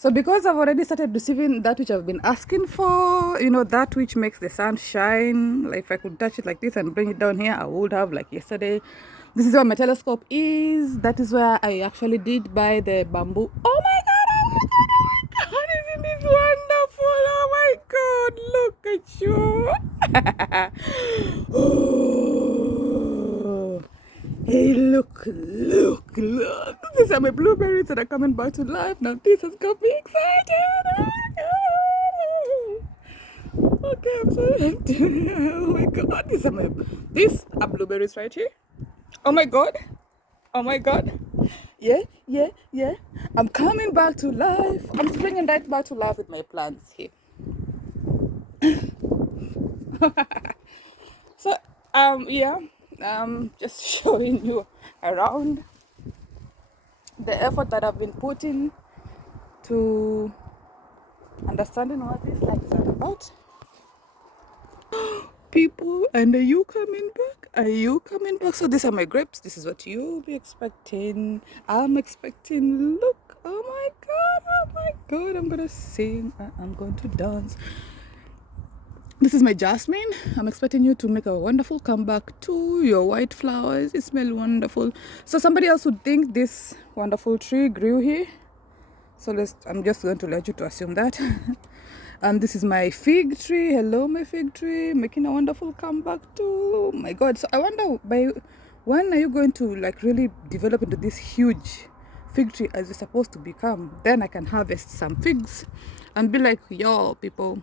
So because I've already started receiving that which I've been asking for, you know, that which makes the sun shine, like if I could touch it like this and bring it down here, I would have, like yesterday. This is where my telescope is. That is where I actually did buy the bamboo. Oh my god, oh my god, oh my god, isn't this wonderful? Oh my god, look at you. Oh. Hey, look. These are my blueberries that are coming back to life. Now this has got me excited. Okay, I'm so happy. Oh my god, these are blueberries right here. Oh my god. Oh my god. Yeah. I'm coming back to life. I'm springing right back to life with my plants here. So, yeah, just showing you around the effort that I've been putting to understanding what this life is all about. People, and are you coming back? Are you coming back? So these are my grapes. This is what you'll be expecting. I'm expecting. Look, oh my god, I'm gonna sing. I'm going to dance. This is my jasmine. I'm expecting you to make a wonderful comeback to your white flowers. It smells wonderful. So somebody else would think this wonderful tree grew here. So I'm just going to let you to assume that. And this is my fig tree. Hello, my fig tree, making a wonderful comeback too. My God. So I wonder by when are you going to like really develop into this huge fig tree as it's supposed to become? Then I can harvest some figs and be like, yo, people,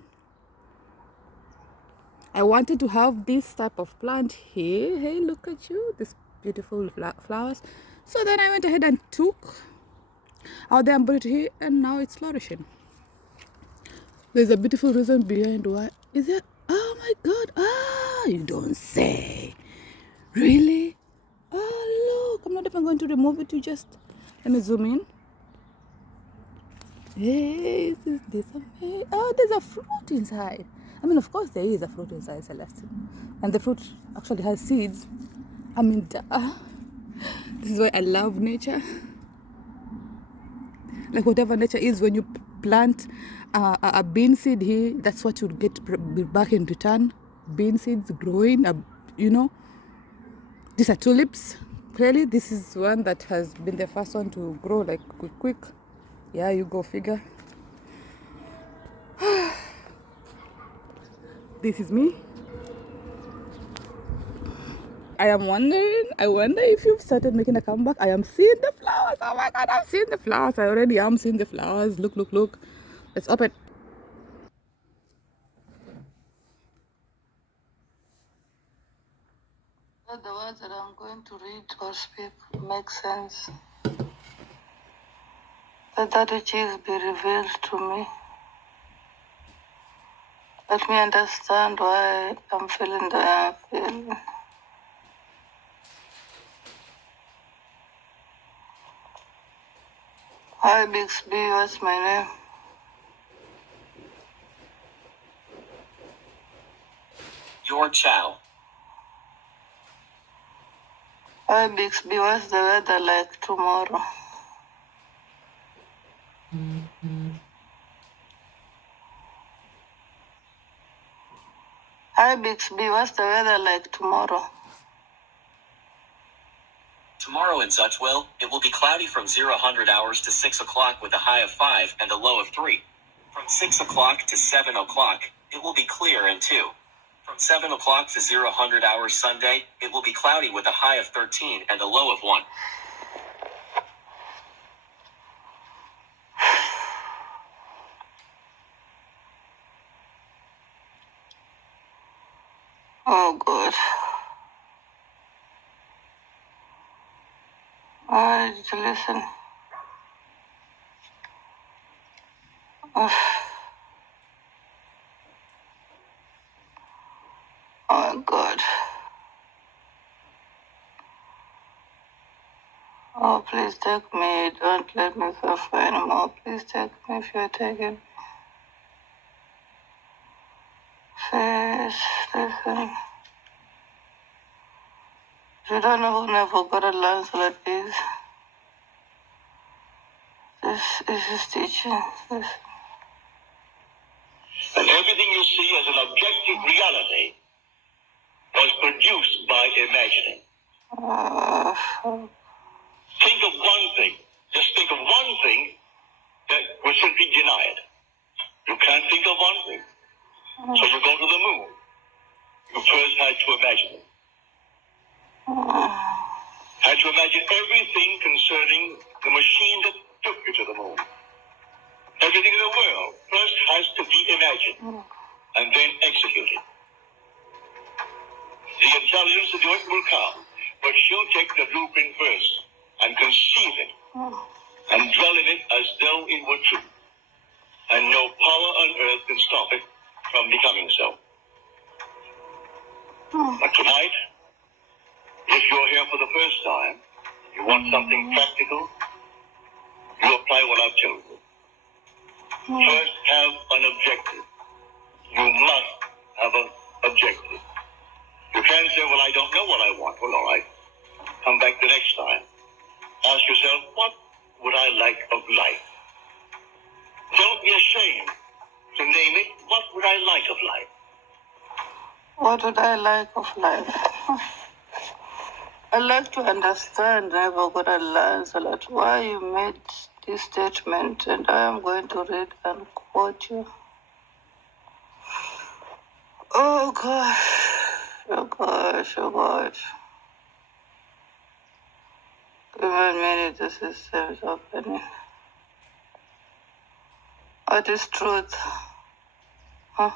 I wanted to have this type of plant here. Hey, look at you, this beautiful flowers. So then I went ahead and took out there and put it here, and now it's flourishing. There's a beautiful reason behind why. Is it? Oh my god. Ah, you don't say. Really? Oh, look. I'm not even going to remove it. You just. Let me zoom in. Hey, is this amazing? Oh, there's a fruit inside. I mean, of course, there is a fruit inside, Celeste. And the fruit actually has seeds. I mean, this is why I love nature. Like whatever nature is, when you plant a bean seed here, that's what you'll get back in return. Bean seeds growing, you know. These are tulips. Clearly, this is one that has been the first one to grow like quick. Yeah, you go figure. This is me. I wonder if you've started making a comeback. I am seeing the flowers. Oh my god, I'm seeing the flowers. I already am seeing the flowers. Look. Let's open. The words that I'm going to read or speak make sense. Let that which is be revealed to me. Let me understand why I'm feeling the way I'm feeling. Hi, Bixby, what's my name? Your Chow. Hi, Bixby, what's the weather like tomorrow? Hi, Bixby, what's the weather like tomorrow? Tomorrow in Zutchwell, it will be cloudy from 00 hours to 6 o'clock with a high of 5 and a low of 3. From 6 o'clock to 7 o'clock, it will be clear and 2. From 7 o'clock to 00 hours Sunday, it will be cloudy with a high of 13 and a low of 1. Oh, good. Why did you listen? Oh, oh God. Oh, please take me. Don't let me suffer anymore. Please take me if you're taking. Please, listen. If you don't know who Neville Goddard Lancelot is, is teaching. And everything you see as an objective reality was produced by imagining. Think of one thing. Just think of one thing that was simply denied. You can't think of one thing. So you go to the moon. You first had to imagine it. Had to imagine everything concerning the machine that took you to the moon. Everything in the world first has to be imagined and then executed. The intelligence of the earth will come, but you take the blueprint first and conceive it and dwell in it as though it were true. And no power on earth can stop it from becoming so. But tonight, if you're here for the first time, you want something practical, you apply what I've told you. First, have an objective. You must have an objective. You can't say, well, I don't know what I want. Well, all right. Come back the next time. Ask yourself, what would I like of life? Don't be ashamed to name it. What would I like of life? What would I like of life? I'd like to understand, Neville Goddard Lancelot, why you made this statement, and I am going to read and quote you. Oh gosh, oh gosh, oh gosh. Give me a minute, the system is opening. What is truth? Huh?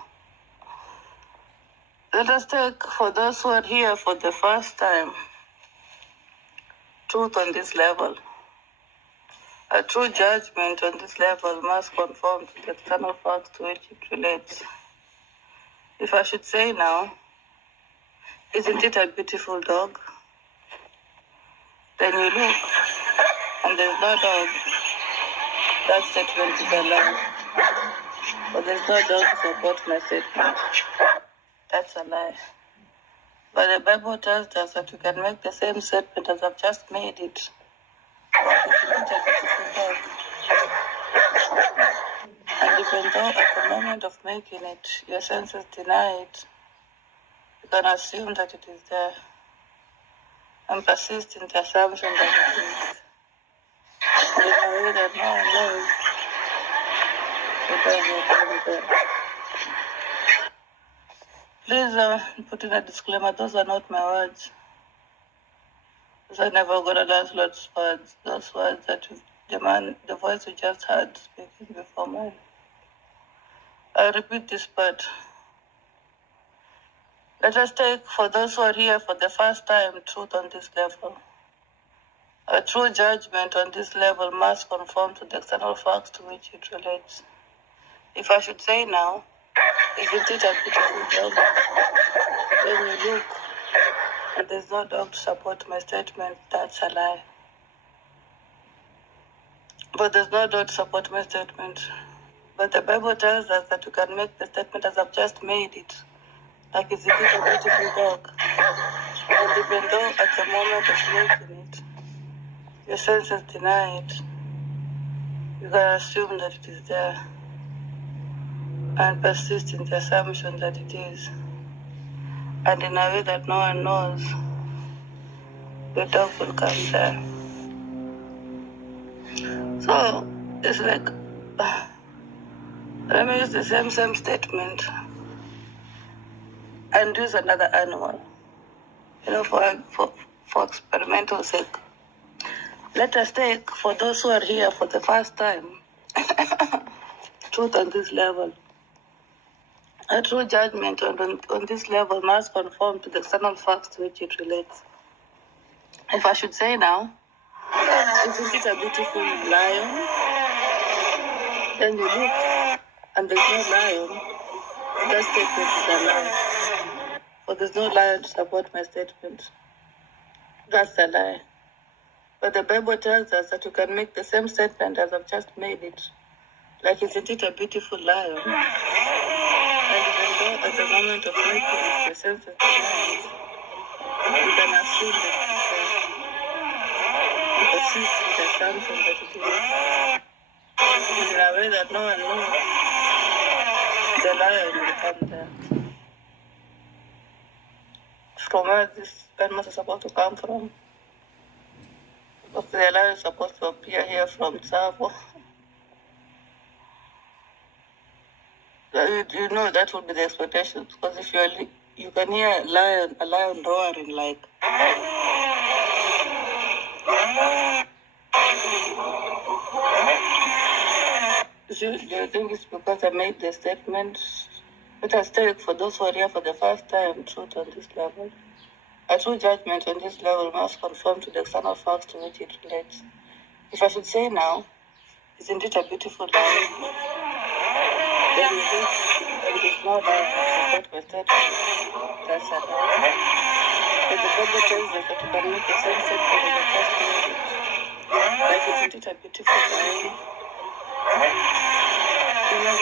Let us take, for those who are here for the first time, truth on this level. A true judgment on this level must conform to the external facts to which it relates. If I should say now, isn't it a beautiful dog? Then you look, and there's no dog. That statement is a lie. But there's no dog to support my statement. That's a lie. But the Bible tells us that we can make the same statement as I've just made it. Isn't it a beautiful dog? And even though at the moment of making it, your senses deny it, you can assume that it is there and persist in the assumption that it is. And in a way that no one knows, because it is there. Please put in a disclaimer, those are not my words. Those are Neville Goddard Lancelot's words. Those words that the voice you just heard speaking before mine. I repeat this part. Let us take, for those who are here for the first time, truth on this level. A true judgment on this level must conform to the external facts to which it relates. If I should say now, isn't it a beautiful dog? When you look, and there's no dog to support my statement, that's a lie. But there's no dog to support my statement. But the Bible tells us that you can make the statement as I've just made it. Like it's a beautiful dog. And even though at the moment of making it, your senses deny it, you can assume that it is there and persist in the assumption that it is. And in a way that no one knows, the dog will come there. So it's like, let me use the same statement and use another animal, for experimental sake. Let us take, for those who are here for the first time, truth on this level. A true judgment on this level must conform to the external facts to which it relates. If I should say now, isn't it a beautiful lion? Then you look, and there's no lion. That statement is a lie. For there's no lion to support my statement. That's a lie. But the Bible tells us that you can make the same statement as I've just made it. Like, isn't it a beautiful lion? And even though at the moment of making it, your senses deny it, you can assume that it is there. You persist in the assumption that it is. in a way that no one knows, the lion will come there. From where this animal is supposed to come from. Because the lion is supposed to appear here from Tsavo. You know that will be the expectation, because if you can hear a lion roaring like. Do you think it's because I made the statement? Let us take for those who are here for the first time, truth on this level. A true judgment on this level must conform to the external facts to which it relates. If I should say now, isn't it a beautiful life? Then it is no lie to support my statement. That's a lie. But the Bible tells us that you can make the same statement as the first made it. Like, isn't it a beautiful life? You know,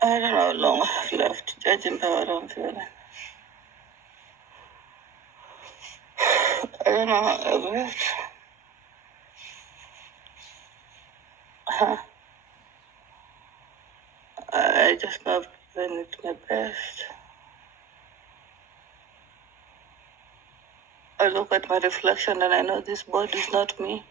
I don't know how long I've left, judging by what I'm feeling. I don't know how I've left. I just know I've given it my best. I look at my reflection and I know this body is not me.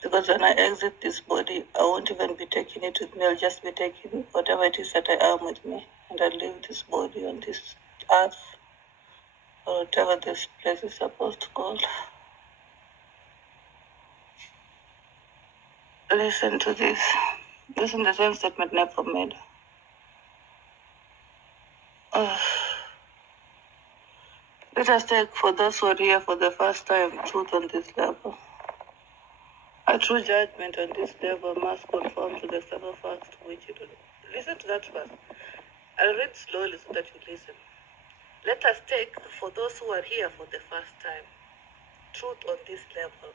Because when I exit this body, I won't even be taking it with me. I'll just be taking whatever it is that I am with me. And I'll leave this body on this earth, or whatever this place is supposed to call. Listen to this. Listen to the same statement Neville made. Let us take for those who are here for the first time truth on this level. A true judgment on this level must conform to the external facts to which it. Listen to that first. I'll read slowly so that you listen. Let us take for those who are here for the first time truth on this level.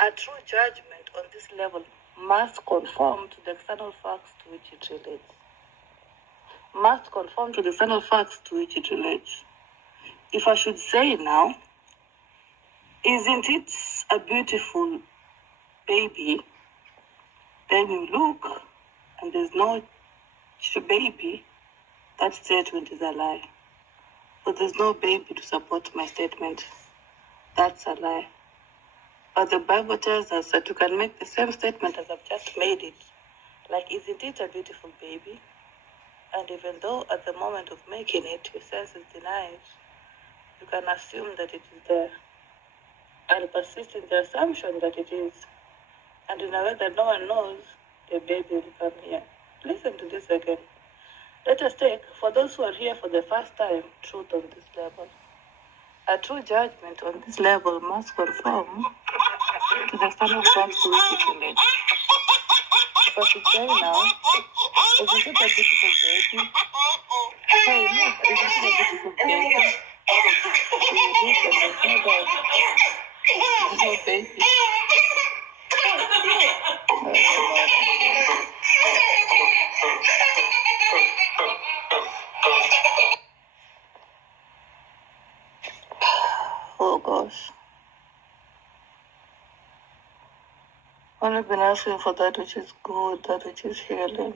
A true judgment on this level must conform to the external facts to which it relates. Must conform to the external facts to which it relates. If I should say now, isn't it a beautiful baby? Then you look and there's no baby. That statement is a lie. But there's no baby to support my statement. That's a lie. But the Bible tells us that you can make the same statement as I've just made it. Like, isn't it a beautiful baby? And even though at the moment of making it, your senses deny it, you can assume that it is there. And persist in the assumption that it is. And in a way that no one knows, the baby will come here. Listen to this again. Let us take, for those who are here for the first time, truth on this level. A true judgment on this level must conform to the external facts to which it relates. If I should say now, isn't it a beautiful baby? Hey, look, isn't it a beautiful baby? You look and there's no doubt. There's no baby. Oh gosh. I've been asking for that which is good, that which is healing.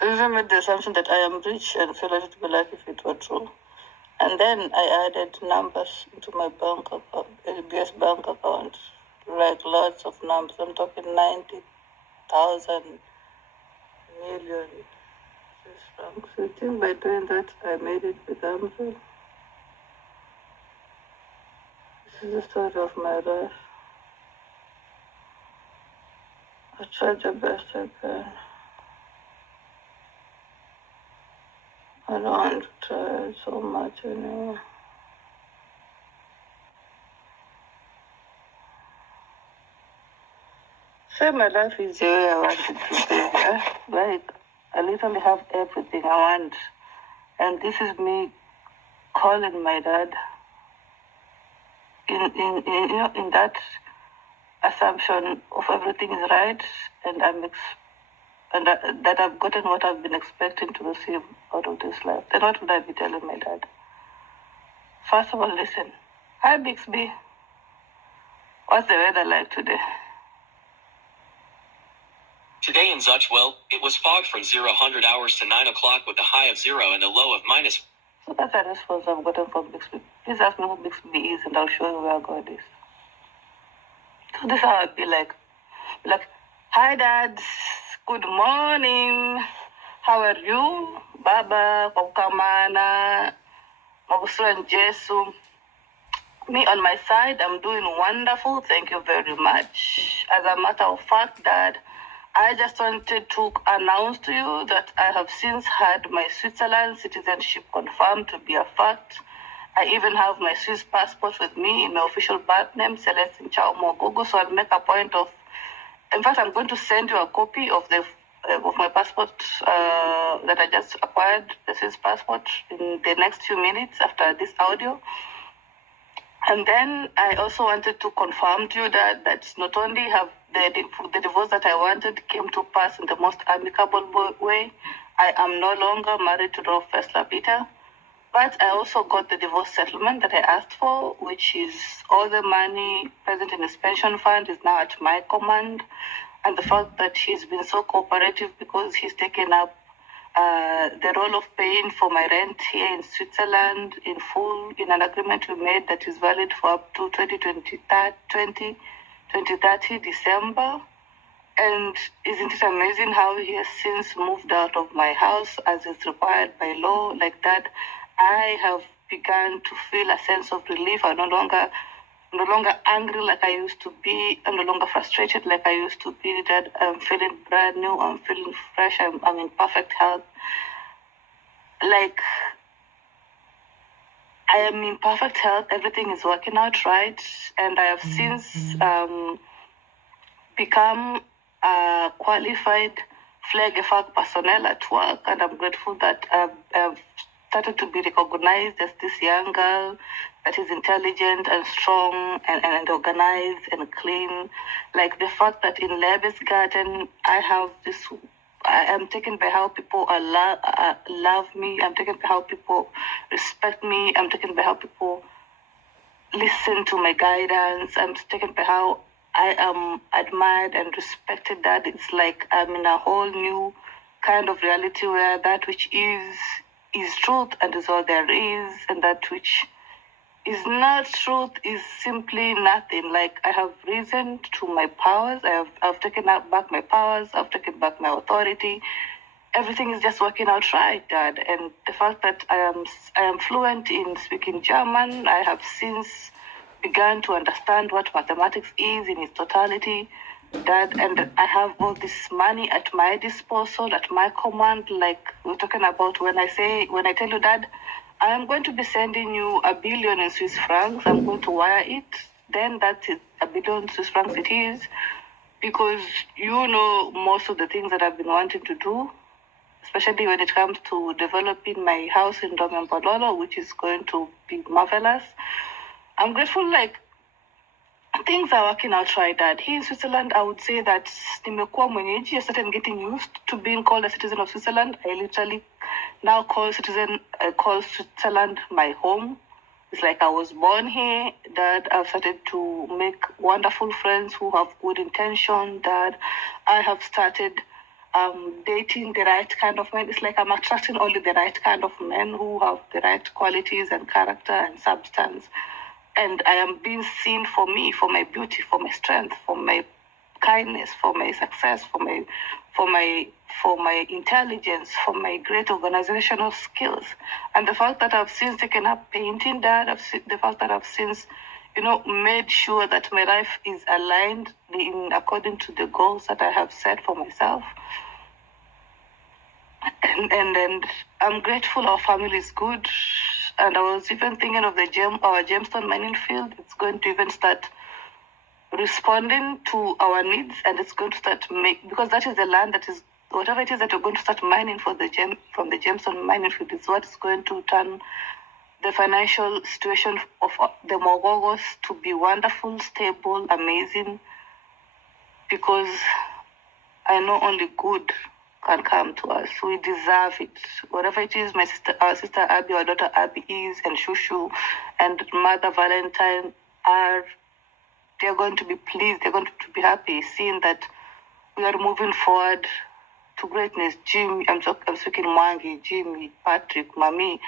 I even made the assumption that I am rich and feel like it would be like if it were true. And then I added numbers into my bank account, ABS bank account, like lots of numbers. I'm talking 90,000 million Swiss francs. So I think by doing that, I made it become real. This is the story of my life. I tried the best I can. I don't want to try so much anymore. Say my life is the way I want it to be. Eh? Like, I literally have everything I want. And this is me calling my dad in that assumption of everything is right, and I'm and that I've gotten what I've been expecting to receive out of this life, then what would I be telling my dad? First of all, listen. Hi, Bixby. What's the weather like today? Today in Zuchwell, it was fog from 0 hours to 9 o'clock with a high of 0 and a low of minus. So that's a response I've gotten from Bixby. Please ask me who Bixby is and I'll show you where God is. So this is how I'd be like, hi Dad, good morning. How are you? Baba, Kokamana, Mabusu and Jesu. Me on my side, I'm doing wonderful. Thank you very much. As a matter of fact, Dad, I just wanted to announce to you that I have since had my Switzerland citizenship confirmed to be a fact. I even have my Swiss passport with me in my official birth name, Celestine Chao Mogogo. So I'll make a point of. In fact, I'm going to send you a copy of my passport that I just acquired, the Swiss passport, in the next few minutes after this audio. And then I also wanted to confirm to you that not only have the divorce that I wanted came to pass in the most amicable way, I am no longer married to Rolf Fessler-Peter, but I also got the divorce settlement that I asked for, which is all the money present in his pension fund is now at my command. And the fact that he's been so cooperative because he's taken up the role of paying for my rent here in Switzerland in full in an agreement we made that is valid for up to 2030 December. And isn't it amazing how he has since moved out of my house as is required by law? Like that, I have begun to feel a sense of relief. I'm no longer angry like I used to be. I'm no longer frustrated like I used to be. That I'm feeling brand new. I'm feeling fresh. I'm in perfect health. Like, I am in perfect health. Everything is working out right. And I have since become a qualified FLEGFAC personnel at work. And I'm grateful that I've started to be recognized as this young girl that is intelligent and strong and organized and clean. Like the fact that in Lebe's Garden, I am taken by how people love me. I'm taken by how people respect me. I'm taken by how people listen to my guidance. I'm taken by how I am admired and respected. That it's like I'm in a whole new kind of reality where that which is truth and is all there is, and that which is not truth is simply nothing. Like, I have risen to my powers. I've taken back my powers. I've taken back my authority. Everything is just working out right, Dad. And the fact that I am fluent in speaking German, I have since begun to understand what mathematics is in its totality, Dad. And I have all this money at my disposal, at my command. Like we're talking about when I tell you, Dad, I am going to be sending you 1 billion in Swiss francs. I'm going to wire it. Then that's it, 1 billion Swiss francs it is. Because you know most of the things that I've been wanting to do, especially when it comes to developing my house in Domenpololo, which is going to be marvelous. I'm grateful, like, things are working out right, Dad. Here in Switzerland, I would say that nimekuwa mwenyeji. I started getting used to being called a citizen of Switzerland. I literally now call Switzerland my home. It's like I was born here. That I've started to make wonderful friends who have good intention. That I have started dating the right kind of men. It's like I'm attracting only the right kind of men who have the right qualities and character and substance. And I am being seen for me, for my beauty, for my strength, for my kindness, for my success, for my intelligence, for my great organizational skills. And the fact that I've since taken up painting, the fact that I've since, made sure that my life is aligned according to the goals that I have set for myself. And I'm grateful our family is good. And I was even thinking of our gemstone mining field. It's going to even start responding to our needs, and it's going to start because that is the land that is, whatever it is that we're going to start mining from the gemstone mining field is what is going to turn the financial situation of the Mogogos to be wonderful, stable, amazing, because I know only good can come to us. We deserve it. Whatever it is, our sister Abby, our daughter Abby is, and Shushu, and Mother Valentine are, they're going to be pleased. They're going to be happy seeing that we are moving forward to greatness. Jimmy, I'm speaking Mwangi, Jimmy, Patrick, Mami,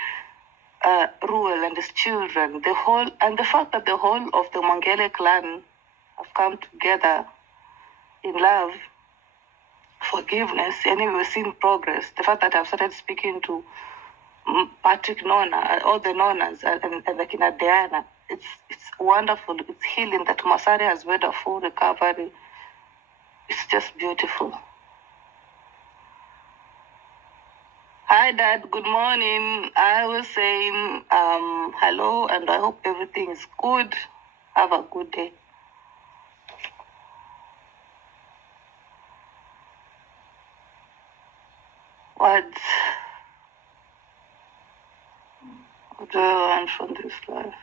Ruel and his children, the fact that the whole of the Mangele clan have come together in love, forgiveness, and we've seen progress. The fact that I've started speaking to Patrick Nona, all the Nonas, and the Kina Diana, it's wonderful. It's healing that Masari has made a full recovery. It's just beautiful. Hi, Dad. Good morning. I was saying hello, and I hope everything is good. Have a good day. What do I want from this life?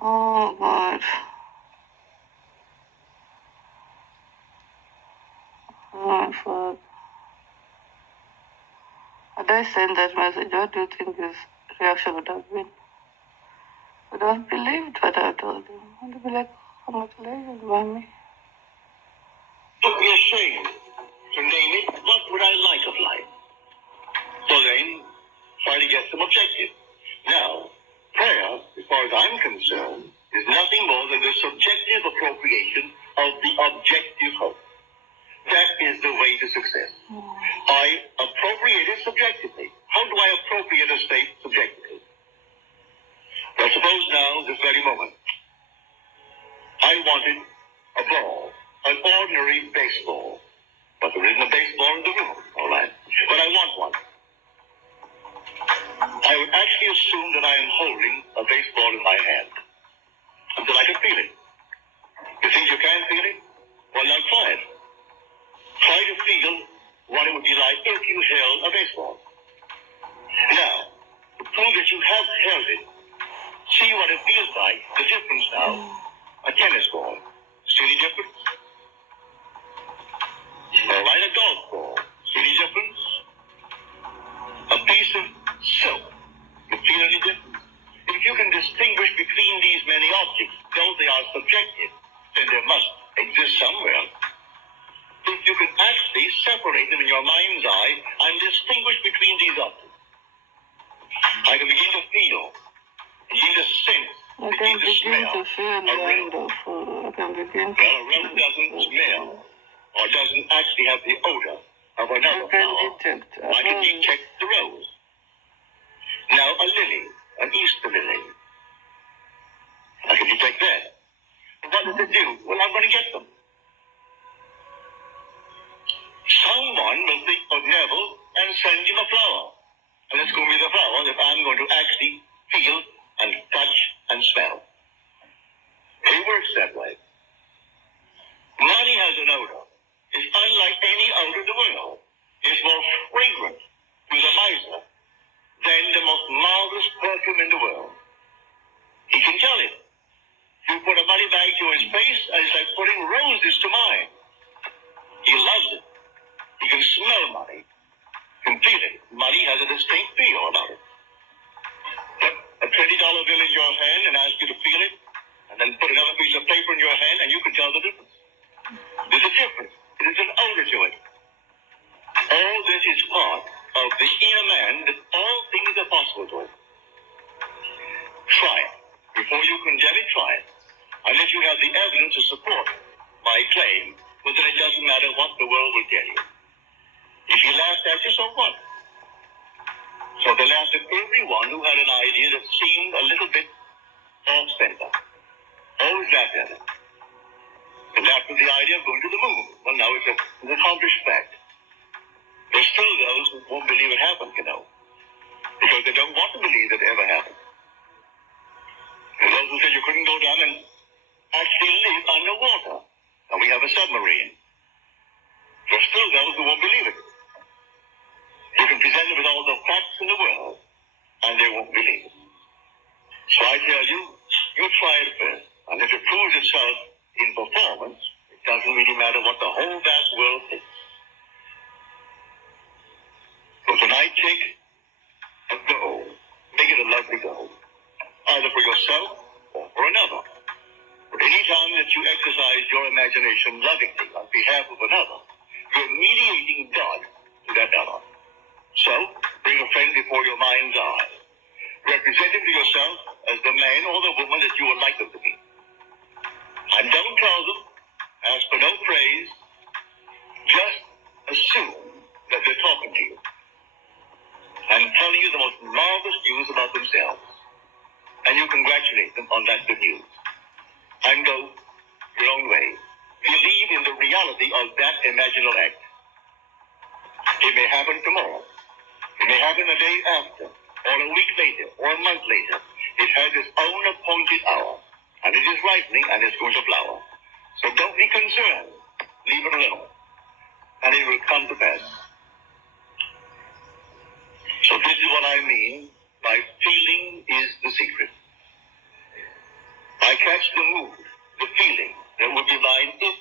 Oh, God. Oh, fuck. Had I sent that message, what do you think his reaction would have been? Would have believed what I told him. Would be like, congratulations, mommy. Don't be ashamed to name it. What would I like of life? So then, try to get some objective. Now, prayer, as far as I'm concerned, is nothing more than the subjective appropriation of the objective hope. That is the way to success. I appropriate it subjectively. How do I appropriate a state subjectively? Well, suppose now, this very moment, I wanted a ball, an ordinary baseball. But there isn't a baseball in the room, all right? But I want one. I would actually assume that I am holding a baseball in my hand until I can feel it. You think you can feel it? Well, now try it. Try to feel what it would be like if you held a baseball. Now, to prove that you have held it, see what it feels like, the difference now, a tennis ball. See any difference? All right, a golf ball. See any difference? A piece of silk. You feel any difference? If you can distinguish between these many objects, though they are subjective, then there must exist somewhere. If you can actually separate them in your mind's eye and distinguish between these objects, I can begin to feel, begin to sense, begin to smell. Well, a rim doesn't smell or doesn't actually have the odor of another flower. I can detect the rose. Now a lily, an Easter lily. I can detect that. What does it do? Well, I'm going to get them. Someone will think of Neville and send him a flower. And it's going to be the flower that I'm going to actually feel and touch and smell. It works that way. Money has an odor. It's unlike any odor in the world. It's more fragrant to the miser than the most marvelous perfume in the world. He can tell it. You put a money bag to his face, and it's like putting roses to mine. He loves it. He can smell money. He can feel it. Money has a distinct feel about it. Put a $20 bill in your hand and ask you to feel it, and then put another piece of paper in your hand, and you can tell the difference. There's a difference. There's an odor to it. All this is part of the inner man that all things are possible to him. Try it. Before you condemn it, try it. Unless you have the evidence to support my claim, well, then it doesn't matter what the world will tell you. If you laughed at you, so what? So they laughed at everyone who had an idea that seemed a little bit off-center. Always laughed at it. They laughed at the idea of going to the moon. Well, now it's an accomplished fact. There's still those who won't believe it happened, you know, because they don't want to believe that it ever happened. There's those who said you couldn't go down and actually live underwater. Now we have a submarine. There's still those who won't believe it. You can present them with all the facts in the world, and they won't believe it. So I tell you, you try it first. And if it proves itself take a goal. Make it a lovely goal, either for yourself or for another. Anytime that you exercise your imagination lovingly on behalf of another, you're mediating God to that other. So, bring a friend before your mind's eye. Represent him to yourself as the man or the woman that you would like them to be. And don't tell them, ask for no praise, just assume that they're talking to you and telling you the most marvelous news about themselves. And you congratulate them on that good news. And go your own way. Believe in the reality of that imaginal act. It may happen tomorrow. It may happen a day after, or a week later, or a month later. It has its own appointed hour, and it is ripening, and it's going to flower. So don't be concerned. Leave it alone, and it will come to pass. So this is what I mean by feeling is the secret. I catch the mood, the feeling that would be mine if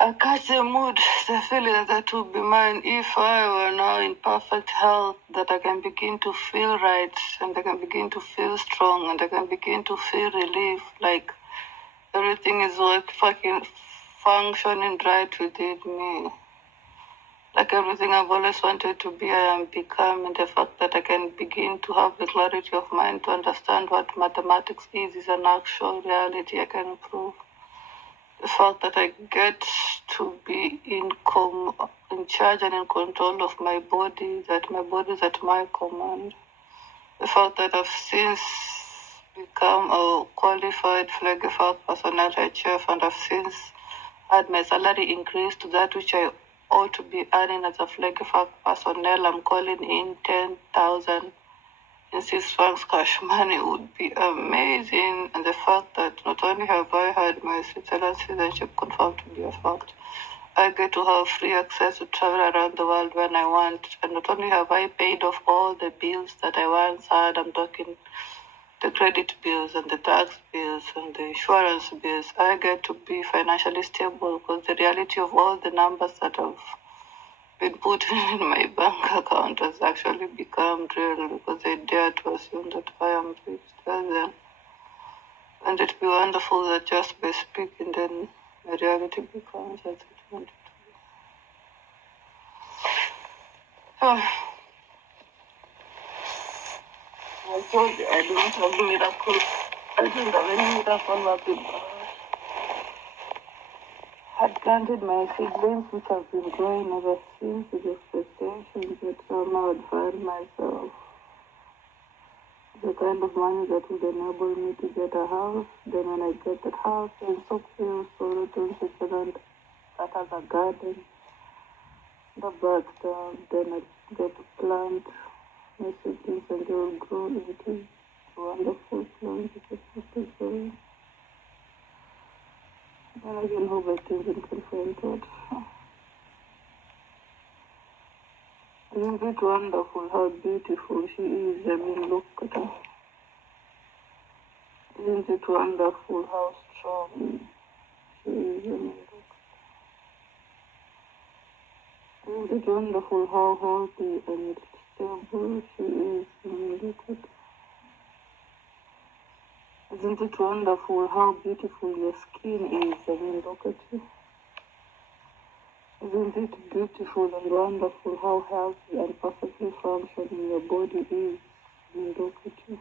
I catch the mood, the feeling that would be mine if I were now in perfect health, that I can begin to feel right, and I can begin to feel strong, and I can begin to feel relief, like everything is functioning right within me. Like everything I've always wanted to be, I am becoming. The fact that I can begin to have the clarity of mind to understand what mathematics is an actual reality I can improve. The fact that I get to be in charge and in control of my body, that my body is at my command. The fact that I've since become a qualified Flag personnel head chef, and I've since had my salary increased to that which I ought to be earning as a Flag personnel. I'm calling in 10,000 in Swiss francs cash money would be amazing. And the fact that not only have I had my Switzerland citizenship confirmed to be a fact, I get to have free access to travel around the world when I want. And not only have I paid off all the bills that I once had, I'm talking the credit bills and the tax bills and the insurance bills, I get to be financially stable, because the reality of all the numbers that have been put in my bank account has actually become real, because they dare to assume that I am rich. Then, and it'd be wonderful that just by speaking, then my reality becomes as it wanted to be. Oh, I told you I don't have miracles. I don't have any miracle working power. Had granted my siblings, which have been growing ever since, with expectations that somehow I'd find myself the kind of money that would enable me to get a house. Then when I get that house in Sockfield, Solothurn, Switzerland, that has a garden, the bathtub, then I get to plant my siblings and they will grow into wonderful plants that are supposed to grow. And I can hope I think and confront it. Isn't it wonderful how beautiful she is? I mean, look at her. Isn't it wonderful how strong she is? I mean, look. Isn't it wonderful how healthy and stable she is? I mean, look at her. Isn't it wonderful how beautiful your skin is? I mean, look at you. Isn't it beautiful and wonderful how healthy and perfectly functioning your body is? I mean, look at you.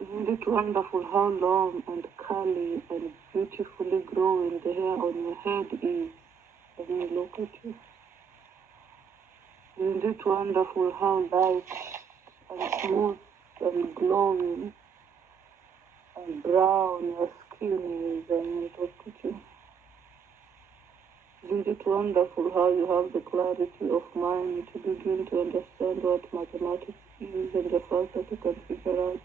Isn't it wonderful how long and curly and beautifully growing the hair on your head is? I mean, look at you. Isn't it wonderful how light and smooth and glowing and brown your skin is? I mean, look at you. Isn't it wonderful how you have the clarity of mind to begin to understand what mathematics is, and the fact that you can figure out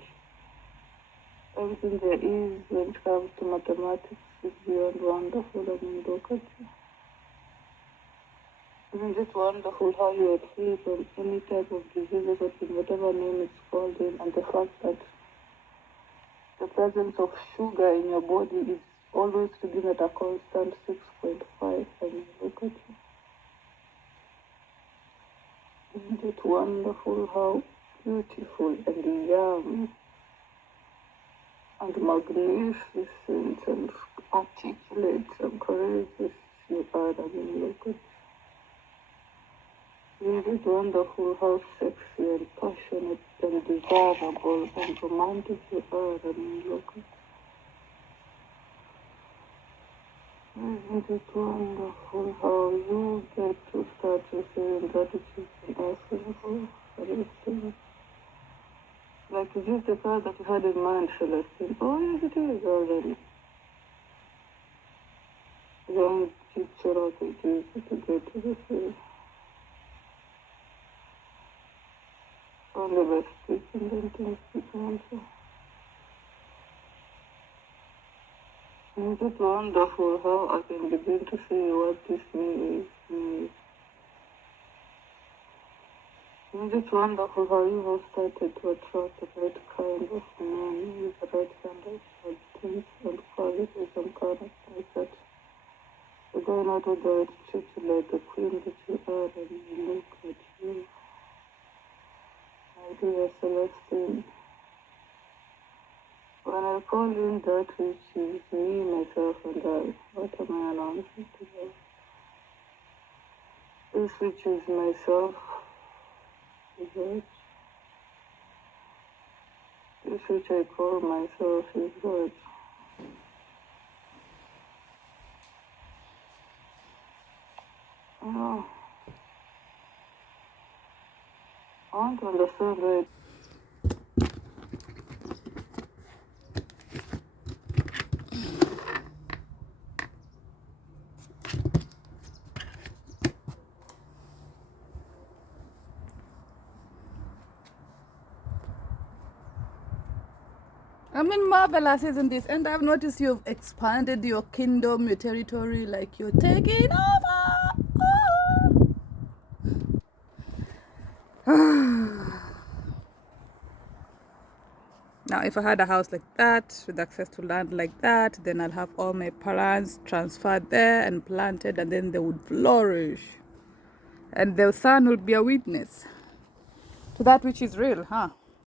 everything there is when it comes to mathematics is beyond wonderful. I mean, look at you. Isn't it wonderful how you are free from any type of diseases or in whatever name it's called in, and the fact that the presence of sugar in your body is always to be at a constant 6.5. I mean, look at you. Isn't it wonderful how beautiful and young and magnificent and articulate and courageous you are? I mean, look at. Isn't it wonderful how sexy and passionate and desirable and romantic you are? I mean, look at. Isn't it wonderful how you get to start to saying that it is an asking for everything? Like, is this the car that you had in mind, Celestine? Oh, yes, it is already. Young teacher of it is to get to the sea. Only by speaking, then things become so. Isn't it wonderful how I can begin to see what this means? Isn't it wonderful how you have started to attract the right kind of man with the right kind of things and qualities and characters that you're going out of there to treat you like the queen that you are, and you look at you, my dear Celestine. When I call in that which is me, myself, and I, what am I announcing today? This which is myself is God. This which I call myself is God. Oh, I want to understand why. I mean, marvelous, isn't this? And I've noticed you've expanded your kingdom, your territory, like you're taking over. Now, if I had a house like that, with access to land like that, then I'll have all my plants transferred there and planted, and then they would flourish. And the sun would be a witness to that which is real, huh?